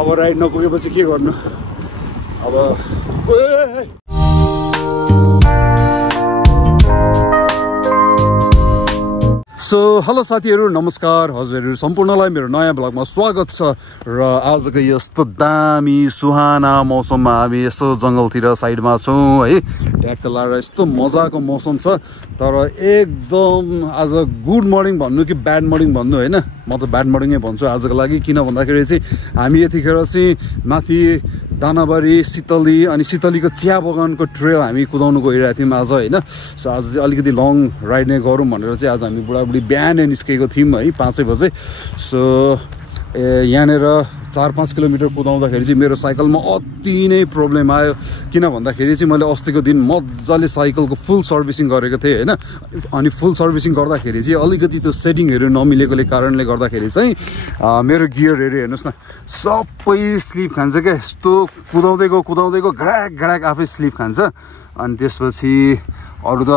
अब राइड नपुगेपछि के गर्नु अब सो हेलो साथीहरू नमस्कार हजुरहरू सम्पूर्णलाई मेरो नयाँ ब्लगमा स्वागत छ र आजको यस्तो दामी सुहाना मौसममा हामी यसो जङ्गलतिर साइडमा छौँ है ट्याक्क लाएर यस्तो मजाको मौसम छ तर एकदम आज गुड मर्निङ भन्नु कि ब्याड मर्निङ भन्नु होइन म त ब्याड मर्निङै भन्छु आजको लागि किन भन्दाखेरि चाहिँ हामी यतिखेर चाहिँ माथि दानाबारी शीतली अनि शीतलीको चिया बगानको ट्रेल हामी कुदाउनु गइरहेको थियौँ आज होइन सो आज चाहिँ अलिकति लङ राइड नै गरौँ भनेर चाहिँ आज हामी बुढाबुढी बिहानै निस्केको थियौँ है 5 बजे सो यहाँनिर 4-5 किलोमिटर कुदाउँदाखेरि चाहिँ मेरो साइकलमा अति नै प्रब्लम आयो किन भन्दाखेरि चाहिँ मैले अस्तिको दिन मजाले साइकलको फुल सर्भिसिङ गरेको थिएँ होइन अनि फुल सर्भिसिङ गर्दाखेरि चाहिँ अलिकति त्यो सेटिङहरू नमिलेकोले कारणले गर्दाखेरि चाहिँ मेरो गियरहरू हेर्नुहोस् न सबै स्लिप खान्छ क्या यस्तो कुदाउँदै गएको घडाक आफै स्लिप खान्छ अनि त्यसपछि अरू त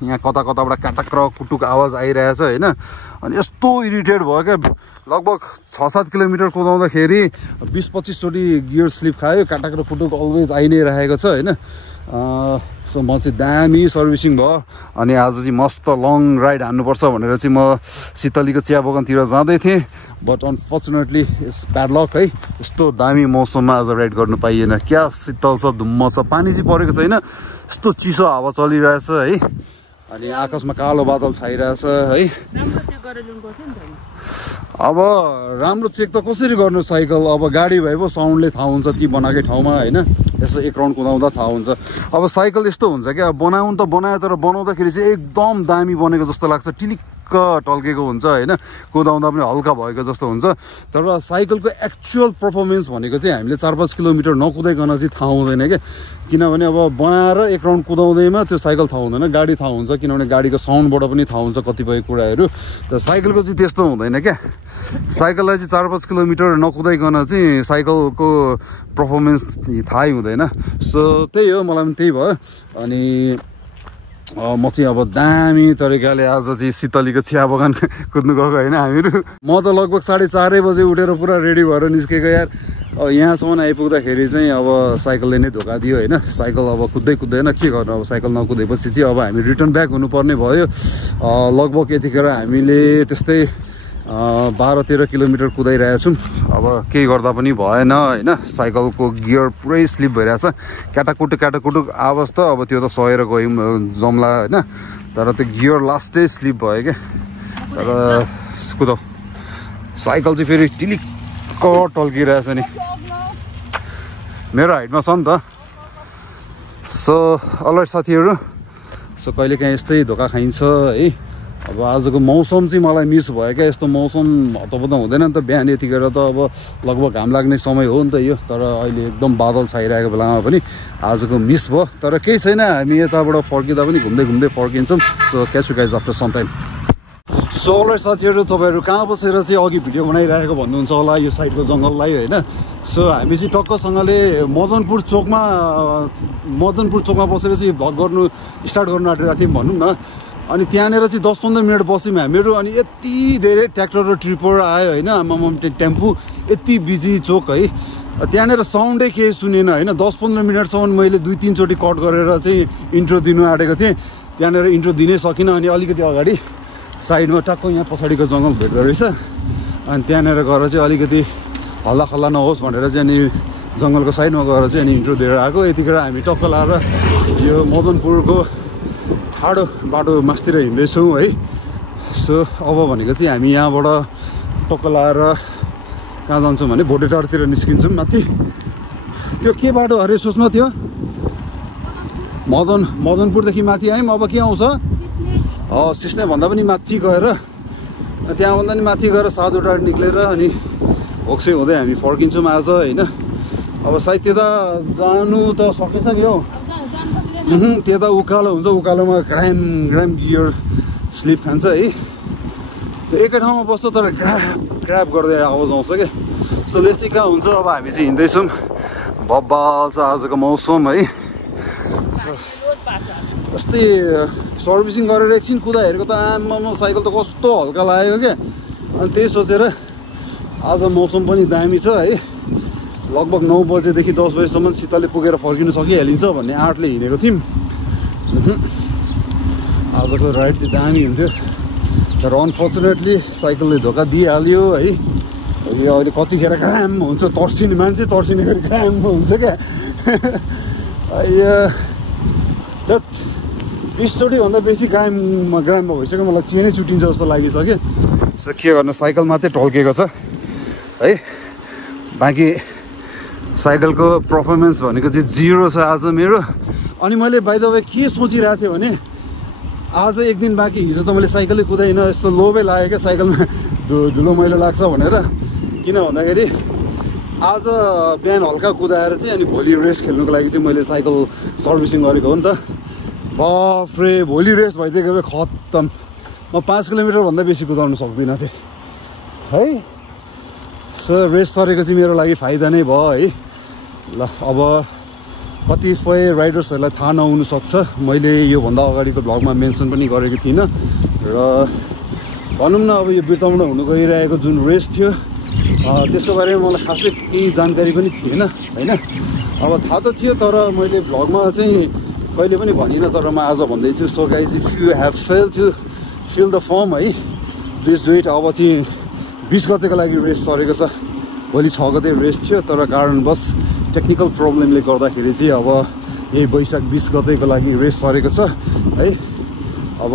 यहाँ कताबाट काटक्र कुटुक आवाज आइरहेछ होइन अनि यस्तो इरिटेट भयो क्या लगभग 6-7 किलोमिटर कुदाउँदाखेरि 20-25 चोटि गियर स्लिप खायो काटक्र कुटुक अलवेज आइ नै रहेको छ होइन सो म चाहिँ दामी सर्भिसिङ भयो अनि आज चाहिँ मस्त लङ राइड हान्नुपर्छ भनेर चाहिँ म शीतलीको चिया बगानतिर जाँदै थिएँ but unfortunately it's bad lock है यस्तो दामी मौसममा आज राइड गर्नु पाइएन क्या शीतल छ धुम्म छ पानी चाहिँ परेको छैन यस्तो चिसो हावा चलिरहेछ है अनि आकाशमा कालो बादल छाइरहेछ है अब राम्रो चेक त कसरी गर्नु साइकल अब गाडी भए पो साउन्डले थाहा हुन्छ ती बनाएकै ठाउँमा होइन यसो एक राउन्ड कुदाउँदा थाहा हुन्छ अब साइकल यस्तो हुन्छ क्या बनाउनु त बनायो तर बनाउँदाखेरि चाहिँ एकदम दामी बनेको जस्तो लाग्छ टिलिक्क टल्केको हुन्छ होइन कुदाउँदा पनि हल्का भएको जस्तो हुन्छ तर साइकलको एक्चुअल पर्फर्मेन्स भनेको चाहिँ हामीले 4-5 किलोमिटर नकुदाइकन चाहिँ थाहा हुँदैन क्या किनभने अब बनाएर एक राउन्ड कुदाउँदैमा त्यो साइकल थाहा हुँदैन गाडी थाहा हुन्छ किनभने गाडीको साउन्डबाट पनि थाहा हुन्छ कतिपय कुराहरू त साइकलको चाहिँ त्यस्तो हुँदैन क्या साइकललाई चाहिँ 4-5 किलोमिटर नकुदाइकन चाहिँ साइकलको पर्फर्मेन्स थाहै हुँदैन सो त्यही हो मलाई पनि त्यही भयो अनि म चाहिँ अब दामी तरिकाले आज चाहिँ शीतलीको चिया बगान कुद्नु गएको होइन हामीहरू म त लगभग 4:30 बजे उठेर पुरा रेडी भएर निस्केको यार अब यहाँसम्म आइपुग्दाखेरि चाहिँ अब साइकलले नै धोका दियो होइन साइकल अब कुद्दैन के गर्नु अब साइकल नकुदेपछि चाहिँ अब हामी रिटर्न ब्याक हुनुपर्ने भयो लगभग यतिखेर हामीले त्यस्तै 12-13 किलोमिटर कुदाइरहेछौँ अब केही गर्दा पनि भएन होइन साइकलको गियर पुरै स्लिप भइरहेछ क्याटाकुटुक आवाज त अब त्यो त सहेर गयौँ जम्ला होइन तर त्यो गियर लास्टै स्लिप भयो क्या तर कुदाउ साइकल चाहिँ फेरि टिलिक्क टल्किरहेछ नि मेरो हाइटमा छ नि त सो अलराइट साथीहरू सो कहिलेकाहीँ यस्तै धोका खाइन्छ है अब आजको मौसम चाहिँ मलाई मिस भयो क्या यस्तो मौसम हतपत हुँदैन नि त बिहान यतिखेर त अब लगभग घाम लाग्ने समय हो नि त यो तर अहिले एकदम बादल छाइरहेको बेलामा पनि आजको मिस भयो तर केही छैन हामी यताबाट फर्किँदा पनि घुम्दै फर्किन्छौँ so catch you guys after some time so alright साथीहरू तपाईँहरू कहाँ बसेर चाहिँ अघि भिडियो बनाइरहेको भन्नुहुन्छ होला यो साइडको जङ्गललाई होइन सो हामी चाहिँ टक्कसँगले मदनपुर चोकमा बसेर चाहिँ भ्लग गर्नु स्टार्ट गर्नु आँटेको थियौँ भनौँ न अनि त्यहाँनिर चाहिँ 10-15 मिनट बस्यौँ हामीहरू अनि यति धेरै ट्र्याक्टर र ट्रिपर आयो होइन आमाम टेम्पू यति बिजी चोक है त्यहाँनिर साउन्डै केही सुनेन होइन 10-15 मिनटसम्म मैले 2-3 चोटि कट गरेर चाहिँ इन्ट्रो दिनु आँटेको थिएँ त्यहाँनिर इन्ट्रो दिनै सकिनँ अनि अलिकति अगाडि साइडमा टक्क यहाँ पछाडिको जङ्गल भेट्दो रहेछ अनि त्यहाँनिर गएर चाहिँ अलिकति हल्ला नहोस् भनेर चाहिँ अनि जङ्गलको साइडमा गएर चाहिँ अनि इन्ट्रो दिएर आएको यतिखेर हामी टक्क लाएर यो मदनपुरको ठाडो बाटो मास्तिर हिँड्दैछौँ है सो अब भनेको चाहिँ हामी यहाँबाट टक्क लाएर कहाँ जान्छौँ भने भोटेटारतिर निस्किन्छौँ माथि त्यो के बाटो अरे सोच्नु थियो मदनपुरदेखि माथि आयौँ अब के आउँछ सिस्ने भन्दा पनि माथि गएर त्यहाँभन्दा नि माथि गएर साधुटार निक्लेर अनि होक्से हुँदै हामी फर्किन्छौँ आज होइन अब सायद त्यता जानु त सकेछ कि हौ त्यता उकालो हुन्छ उकालोमा ग्राम गियर स्लिप खान्छ है त्यो एकै ठाउँमा बस्छ तर ग्राब गर्दै आवाज आउँछ क्या सो लेसी कहाँ हुन्छ अब हामी चाहिँ हिँड्दैछौँ बब्बाल छ आजको मौसम है जस्तै सर्भिसिङ गरेर एकछिन कुदा हेरेको त आमामा साइकल त कस्तो हल्का लागेको क्या अनि त्यही सोचेर आज मौसम पनि दामी छ है लगभग 9 बजेदेखि 10 बजेसम्म शीतलले पुगेर फर्किनु सकिहालिन्छ भन्ने आँटले हिँडेको थियौँ। आजको राइड चाहिँ दामी हुन्थ्यो तर अनफर्चुनेटली साइकलले धोका दिइहाल्यो है। अहिले कतिखेर घाम हुन्छ, तर्सिने मान्छे तर्सिने गरी घाम हुन्छ क्या। 20 चोटिभन्दा बेसी ग्राममा भइसक्यो, मलाई चेनै चुटिन्छ जस्तो लागिसक्यो। के गर्नु, साइकल मात्रै टल्केको छ है। बाँकी साइकलको पर्फर्मेन्स भनेको चाहिँ 0 छ आज मेरो। अनि मैले बाइ द वे के सोचिरहेको थिएँ भने आज एक दिन बाँकी, हिजो त मैले साइकलै कुदाइनँ, यस्तो लोभै लाग्यो क्या साइकलमा धुलो मैलो लाग्छ भनेर। किन भन्दाखेरि आज बिहान हल्का कुदाएर चाहिँ अनि भोलि रेस खेल्नुको लागि चाहिँ मैले साइकल सर्भिसिङ गरेको हो नि त। बाफ्रे, भोलि रेस भइदिएको भए खत्तम, म 5 किलोमिटरभन्दा बेसी कुदाउनु सक्दिनँ थिएँ है। सो रेस सरेको चाहिँ मेरो लागि फाइदा नै भयो है। ल अब कतिपय राइडर्सहरूलाई थाहा नहुनसक्छ, मैले योभन्दा अगाडिको भ्लगमा मेन्सन पनि गरेको थिइनँ। र भनौँ न अब यो बिर्ताउन हुनु गइरहेको जुन रेस थियो त्यसको बारेमा मलाई खासै केही जानकारी पनि थिएन होइन। अब थाहा त थियो तर मैले भ्लगमा चाहिँ कहिले पनि भनिनँ, तर म आज भन्दैछु। So guys, if you have fail to fill the form है, प्लिज डु इट। अब चाहिँ 20 गतेको लागि रेस सरेको छ, भोलि 6 गते रेस थियो तर कारणवश टेक्निकल प्रब्लमले गर्दाखेरि चाहिँ अब यही वैशाख 20 गतेको लागि रेस सरेको छ है। अब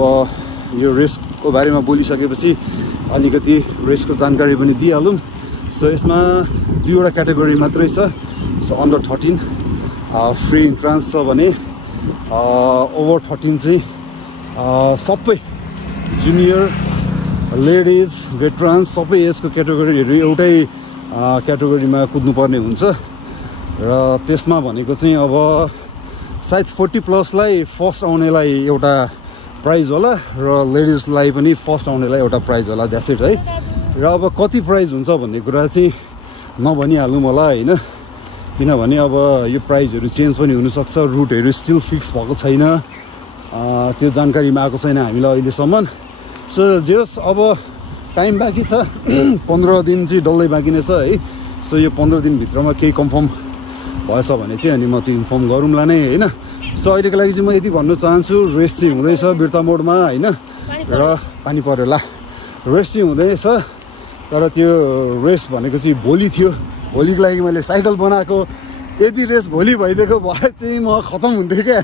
यो रेसको बारेमा बोलिसकेपछि अलिकति रेसको जानकारी पनि दिइहालौँ। सो यसमा 2वटा क्याटेगोरी मात्रै छ। सो अन्डर 13 फ्री इन्ट्रान्स छ भने ओभर 13 चाहिँ सबै जुनियर, लेडिज, भेटरान्स सबै यसको क्याटेगोरीहरू एउटै क्याटेगोरीमा कुद्नुपर्ने हुन्छ। र त्यसमा भनेको चाहिँ अब सायद 40+ फर्स्ट आउनेलाई एउटा प्राइज होला र लेडिजलाई पनि फर्स्ट आउनेलाई एउटा प्राइज होला, द्याट्स इट है। र अब कति प्राइज हुन्छ भन्ने कुरा चाहिँ नभनिहाल्नु होला होइन, किनभने अब यो प्राइजहरू चेन्ज पनि हुनसक्छ, रुटहरू स्टिल फिक्स भएको छैन, त्यो जानकारीमा आएको छैन हामीलाई अहिलेसम्म। सो जे होस्, अब टाइम बाँकी छ, 15 दिन चाहिँ डल्लै बाँकी नै छ है। सो यो 15 दिनभित्रमा केही कन्फर्म भएछ भने चाहिँ अनि म त्यो इन्फर्म गरौँला नै होइन। सो अहिलेको लागि चाहिँ म यति भन्नु चाहन्छु, रेस चाहिँ हुँदैछ बिर्ता मोडमा होइन। र पानी पर्यो ला, रेस चाहिँ हुँदैछ तर त्यो रेस भनेको चाहिँ भोलि थियो। भोलिको लागि मैले साइकल बनाएको, यदि रेस भोलि भइदिएको भए चाहिँ म खतम हुन्थेँ क्या,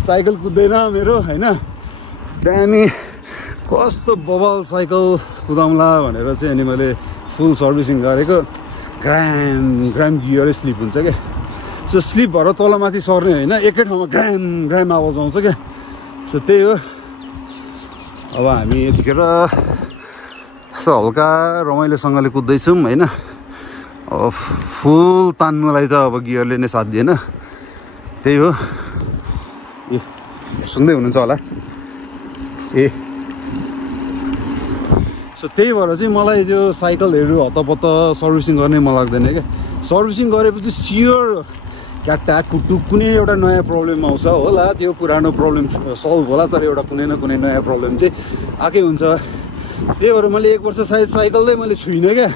साइकल कुद्दैन मेरो होइन। दामी कस्तो बबाल साइकल कुदाउँला भनेर चाहिँ अनि मैले फुल सर्भिसिङ गरेको। ग्राम गियरै स्लिप हुन्छ क्या। सो स्लिप भएर तलमाथि सर्ने होइन, एकै ठाउँमा ग्राम आवाज आउँछ क्या। सो त्यही हो। अब हामी यतिखेर यसो हल्का रमाइलोसँगले कुद्दैछौँ होइन। अब फुल तान्नुलाई त अब गियरले नै साथ दिएन, त्यही हो। ए सुन्दै हुनुहुन्छ होला ए। सो त्यही भएर चाहिँ मलाई त्यो साइकलहरू हतपत्त सर्भिसिङ गर्ने मन लाग्दैन क्या। सर्भिसिङ गरेपछि स्योर क्याट्टा कुट्टु कुनै एउटा नयाँ प्रब्लम आउँछ होला, त्यो पुरानो प्रब्लम सल्भ होला, तर एउटा कुनै न कुनै नयाँ प्रब्लम चाहिँ आएकै हुन्छ। त्यही भएर मैले 1 वर्ष सायद साइकलै मैले छुइनँ क्या।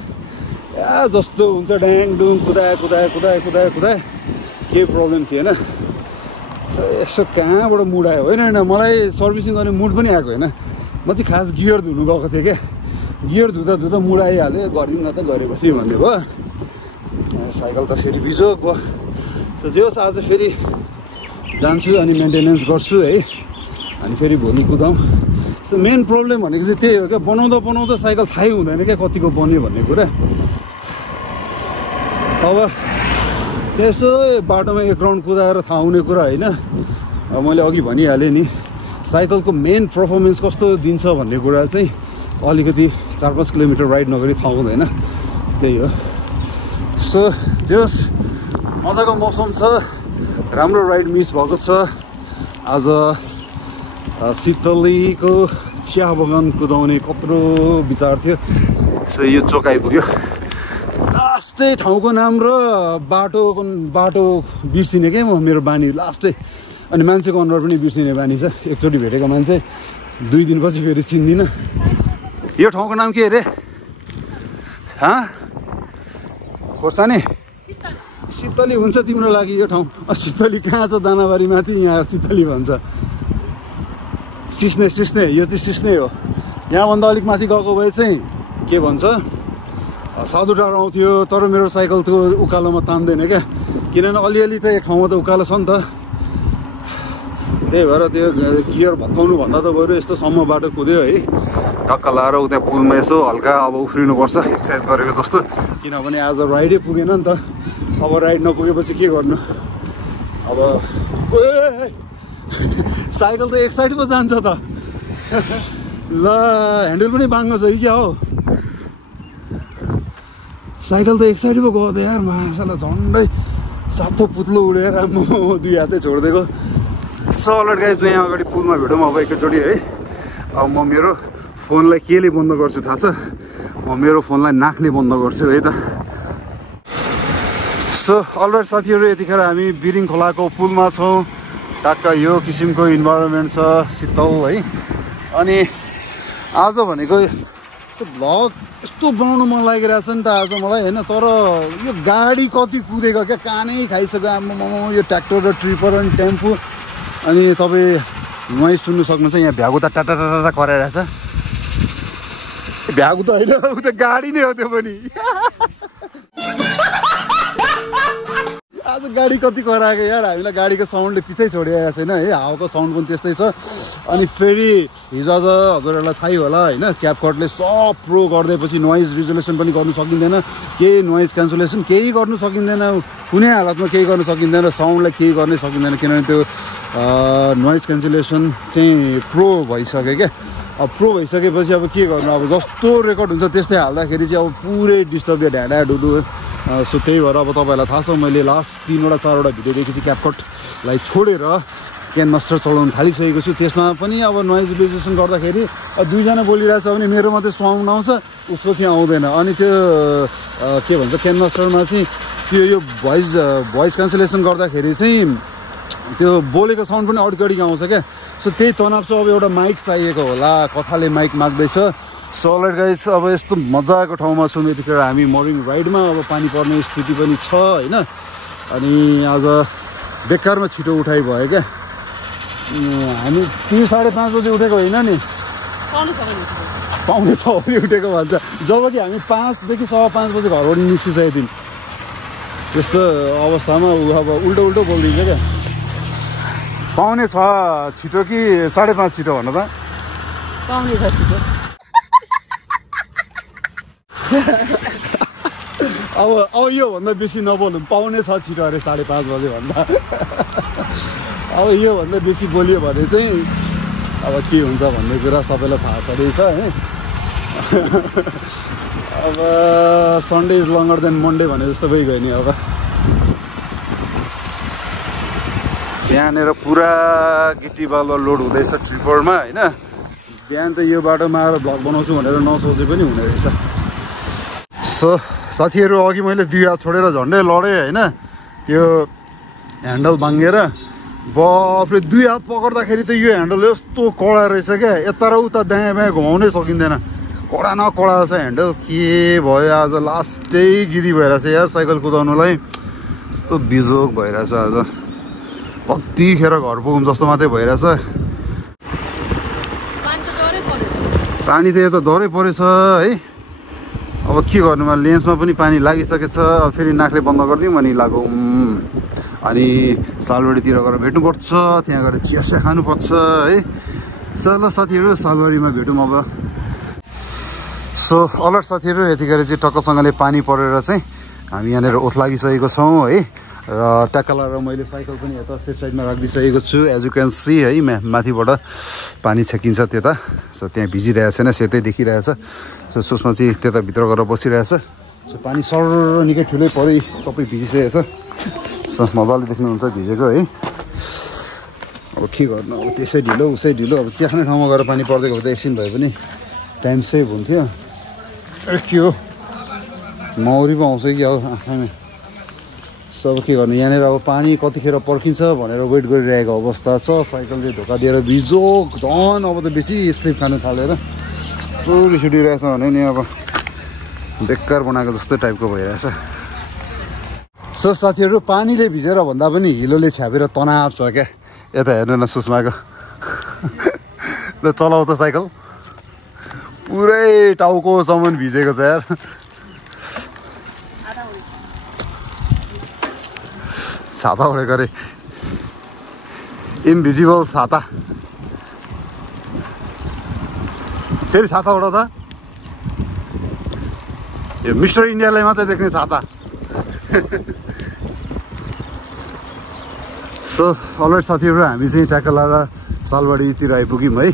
जस्तो हुन्छ ड्याङडुङ कुदाए केही प्रब्लम थिएन। यसो कहाँबाट मुड आयो, होइन मलाई सर्भिसिङ गर्ने मुड पनि आएको होइन। म चाहिँ खास गियर धुनु गएको थिएँ क्या। गियर धुँदा मुड आइहाल्यो, गरिदिउँ न त गरेपछि भन्ने भयो। साइकल त फेरि बिजोग भयो। सो जे होस्, आज फेरि जान्छु अनि मेन्टेनेन्स गर्छु है, अनि फेरि भोलि कुदाउँ। सो मेन प्रब्लम भनेको चाहिँ त्यही हो क्या, बनाउँदा साइकल थाहै हुँदैन क्या कतिको बन्यो भन्ने कुरा। अब त्यसो बाटोमा 1 राउन्ड कुदाएर थाहा हुने कुरा होइन। अब मैले अघि भनिहालेँ नि, साइकलको मेन पर्फर्मेन्स कस्तो दिन्छ भन्ने कुरा चाहिँ अलिकति 4-5 किलोमिटर राइड नगरी थाहा हुँदैन, त्यही हो। सो त्यो मजाको मौसम छ, राम्रो राइड मिस भएको छ आज। शीतलीको चिया बगान कुदाउने कत्रो विचार थियो। सो यो चोक आइपुग्यो, लास्टै ठाउँको नाम र बाटो बिर्सिने क्या म, मेरो बानी लास्टै। अनि मान्छेको अनुहार पनि बिर्सिने बानी छ, एकचोटि भेटेको मान्छे 2 दिनपछि फेरि चिन्दिनँ। यो ठाउँको नाम के अरे? खोर्सानी शीतली हुन्छ तिम्रो लागि यो ठाउँ शीतली कहाँ छ दानाबारी माथि यहाँ शीतली भन्छ सिस्ने यो चाहिँ सिस्ने हो यहाँभन्दा अलिक माथि गएको भए चाहिँ के भन्छ साधु डाँडो आउँथ्यो तर मेरो साइकल त्यो उकालोमा तान्दैन क्या किनभने अलिअलि त एक ठाउँमा त उकालो छ नि त त्यही भएर त्यो गियर भत्काउनु भन्दा त बरु यस्तो सम्म बाटो कुद्यो है टक्क लाएर उता पुलमा यसो हल्का अब उफ्रिनुपर्छ एक्सर्साइज गरेको जस्तो किनभने आज राइडै पुगेन नि त अब राइड नपुगेपछि के गर्नु अब साइकल त एक साइड पो जान्छ त ल ह्यान्डल पनि बाङ्गो छ कि क्या हो साइकल त एक साइड पो गयो त यार मासालाई झन्डै सातो पुत्लो उडेर म दुई हातै छोडिदिएको सलट गाइस यहाँ अगाडि पुलमा भेटौँ अब एकैचोटि है अब म मेरो फोनलाई केले बन्द गर्छु थाहा छ म मेरो फोनलाई नाकले बन्द गर्छु है त सो अलराइट साथीहरू यतिखेर हामी बिरिङ खोलाको पुलमा छौँ टक्क यो किसिमको इन्भाइरोमेन्ट छ शीतल है अनि आज भनेको यस्तो भ्लग यस्तो बनाउनु मन लागिरहेछ नि त आज मलाई होइन तर यो गाडी कति कुदेको क्या कानै खाइसक्यो आम्मामा यो ट्र्याक्टर र ट्रिपर अनि टेम्पो अनि तपाईँ नोइज सुन्नु सक्नुहुन्छ यहाँ भ्यागु त टाटा टाटा कराइरहेछ भ्यागु त होइन उ त गाडी नै हो त्यो पनि आज गाडी कति कराएको यार हामीलाई गाडीको साउन्डले पिछै छोडिरहेको छैन है हावाको साउन्ड पनि त्यस्तै छ अनि फेरि हिजो आज हजुरहरूलाई थाहै होला होइन क्यापकटले सब प्रो गरिदिएपछि नोइज रिजोल्युसन पनि गर्नु सकिँदैन केही नोइज क्यान्सलेसन केही गर्नु सकिँदैन कुनै हालतमा केही गर्नु सकिँदैन साउन्डलाई केही गर्नै सकिँदैन किनभने त्यो नोइज क्यान्सलेसन चाहिँ प्रो भइसक्यो क्या अब प्रो भइसकेपछि अब के गर्नु अब जस्तो रेकर्ड हुन्छ त्यस्तै हाल्दाखेरि चाहिँ अब पुरै डिस्टर्ब या ढ्याडा डुडु सो त्यही भएर अब तपाईँहरूलाई थाहा छ मैले लास्ट 3वटा 4वटा भिडियोदेखि चाहिँ क्यापकटलाई छोडेर क्यान मास्टर चलाउनु थालिसकेको छु त्यसमा पनि अब नोइज रिजोल्युसन गर्दाखेरि दुईजना बोलिरहेछ भने मेरो मात्रै साउन्ड आउँछ उसको चाहिँ आउँदैन अनि त्यो के भन्छ क्यान मास्टरमा चाहिँ त्यो यो भोइस क्यान्सलेसन गर्दाखेरि चाहिँ त्यो बोलेको साउन्ड पनि अडिक आउँछ क्या सो त्यही तनाव चाहिँ अब एउटा माइक चाहिएको होला कथाले माइक माग्दैछ सो अलराइट गाइस अब यस्तो मजाको ठाउँमा छौँ यतिखेर हामी मर्निङ राइडमा अब पानी पर्ने स्थिति पनि छ होइन अनि आज बेकारमा छिटो उठाइ भयो क्या हामी 3:30 बजे उठेको होइन नि 5:45 बजे उठेको भन्छ जब कि हामी 5 देखि 5:15 बजे घरबाट निस्किसकेको थियौँ त्यस्तो अवस्थामा अब उल्टो बोलिदिन्छ क्या 5:45 छिटो कि 5:30 छिटो भन त 5:45 छिटो अब योभन्दा बेसी नबोलौँ 5:45 छिटो अरे 5:30 बजे भन्दा अब योभन्दा बेसी बोलियो भने चाहिँ अब के हुन्छ भन्ने कुरा सबैलाई थाहा छँदैछ है अब Sunday is longer than Monday भने जस्तो भइगयो नि अब यहाँनिर पुरा गिटी बालुवा लोड हुँदैछ ट्रिपरमा होइन बिहान त यो बाटोमा आएर भ्लग बनाउँछु भनेर नसोचे पनि हुने रहेछ सो साथीहरू अघि मैले 2 हात छोडेर झन्डै लडेँ होइन यो ह्यान्डल भाङ्गेर बाफ्रे 2 हात पक्र्दाखेरि त यो ह्यान्डल यस्तो कडा रहेछ क्या यता र उता दायाँ बायाँ घुमाउनै सकिँदैन कडा न कडा छ ह्यान्डल के भयो आज लास्टै गिदी भइरहेछ यार साइकल कुदाउनुलाई यस्तो बिजोग भइरहेछ आज कतिखेर घर पुगौँ जस्तो मात्रै भइरहेछ पानी त यता डरै परेछ है अब के गर्नुमा लेन्समा पनि पानी लागिसकेछ फेरि नाकले बन्द गरिदिउँ अनि लागौँ अनि सालबारीतिर गएर भेट्नुपर्छ त्यहाँ गएर चिया खानुपर्छ है ल साथीहरू सालबारीमा भेटौँ अब सो अलर्ट साथीहरू यतिखेर चाहिँ टक्कसँगले पानी परेर चाहिँ हामी यहाँनिर ओथ लागिसकेको छौँ है र ट्याक्का लगाएर मैले साइकल पनि यता सेट साइडमा राखिदिइसकेको छु एज यु क्यान सी है माथिबाट पानी छेकिन्छ त्यता सो त्यहाँ भिजिरहेको छैन सेतै देखिरहेछ सो सुषमा चाहिँ त्यता भित्र गएर बसिरहेछ सो पानी सर निकै ठुलै परै सबै भिजिसकेको छ सो मजाले देख्नुहुन्छ भिजेको है अब के गर्नु अब त्यसै ढिलो उसै ढिलो अब चिया खाने ठाउँमा गएर पानी पर्दिएको त एकछिन भए पनि टाइम सेभ हुन्थ्यो के हो मौरी पो आउँछ कि अब आँखामा सब के गर्नु यहाँनिर अब पानी कतिखेर पर्खिन्छ भनेर वेट गरिरहेको अवस्था छ साइकलले धोका दिएर भिजोक धन अब त बेसी स्लिप खानु थालेर रिस उठिरहेछ भने नि अब बेकार बनाएको जस्तै टाइपको भइरहेछ सो साथीहरू पानीले भिजेर भन्दा पनि हिलोले छ्यापेर तनाव छ क्या यता हेर्नु न सुषमाको ल चलाउ त साइकल पुरै टाउकोसम्म भिजेको छ यार छाता उडेको अरे इन्भिजिबल छाता फेरि छाता उडाउँदा यो मिस्टर इन्डियालाई मात्रै देख्ने छाता सो अलरेडी साथीहरू हामी चाहिँ ट्याकलाएर सालबारीतिर आइपुग्यौँ है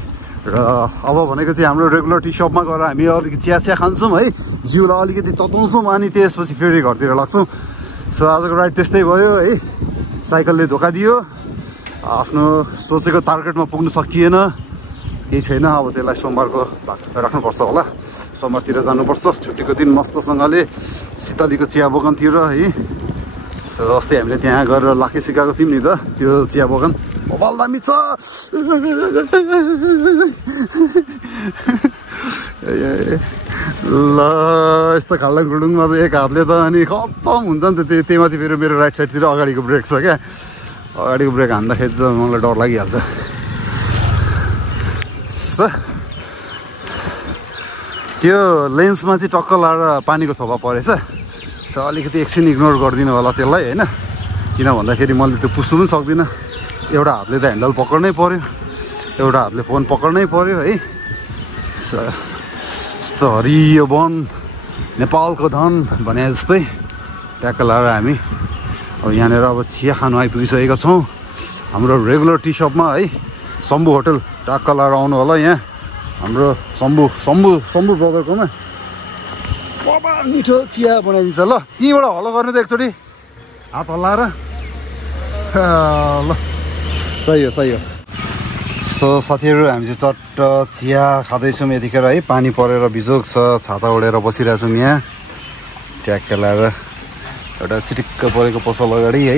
र अब भनेको चाहिँ हाम्रो रेगुलर टी सपमा गएर हामी अलिकति चिया खान्छौँ है जिउलाई अलिकति तताउँछौँ अनि त्यसपछि फेरि घरतिर लाग्छौँ सो आजको राइड त्यस्तै भयो है साइकलले धोका दियो आफ्नो सोचेको टार्गेटमा पुग्नु सकिएन केही छैन अब त्यसलाई सोमबारको राख्नुपर्छ होला सोमबारतिर जानुपर्छ छुट्टीको दिन मस्तसँगले शीतलीको चिया बगान थियो र है सो अस्ति हामीले त्यहाँ गएर लाखे सिकाएको थियौँ नि त त्यो चिया बगान बल दामी छ ल यस्तो खाल्डाङ खुल्डुङमा त एक हातले त अनि खत्तम हुन्छ नि त त्यही माथि फेरि मेरो राइट साइडतिर अगाडिको ब्रेक छ क्या अगाडिको ब्रेक हान्दाखेरि त मलाई डर लागिहाल्छ त्यो लेन्समा चाहिँ टक्क लाएर पानीको थोपा परेछ सो अलिकति एकछिन इग्नोर गरिदिनु होला त्यसलाई होइन किन भन्दाखेरि मैले त्यो पुस्नु पनि सक्दिनँ एउटा हातले त ह्यान्डल पक्र्नै पऱ्यो एउटा हातले फोन पक्र्नै पऱ्यो है यस्तो हरियो वन नेपालको धन भने जस्तै ट्याक्क लाएर हामी अब यहाँनिर अब चिया खानु आइपुगिसकेका छौँ हाम्रो रेगुलर टी सपमा है शम्भु होटल ट्याक्क लाएर आउनु होला यहाँ हाम्रो शम्भु ब्रदरकोमा बाबा मिठो चिया बनाइदिन्छ ल त्यहीँबाट हल्ला गर्नु त एकचोटि हात हल्लाएर ल सही हो सो साथीहरू हामी चाहिँ चट्ट चिया खाँदैछौँ यतिखेर है पानी परेर बिजोग छ छाता उडेर बसिरहेछौँ यहाँ ट्याक्क लाएर एउटा चिटिक्क परेको पसल अगाडि है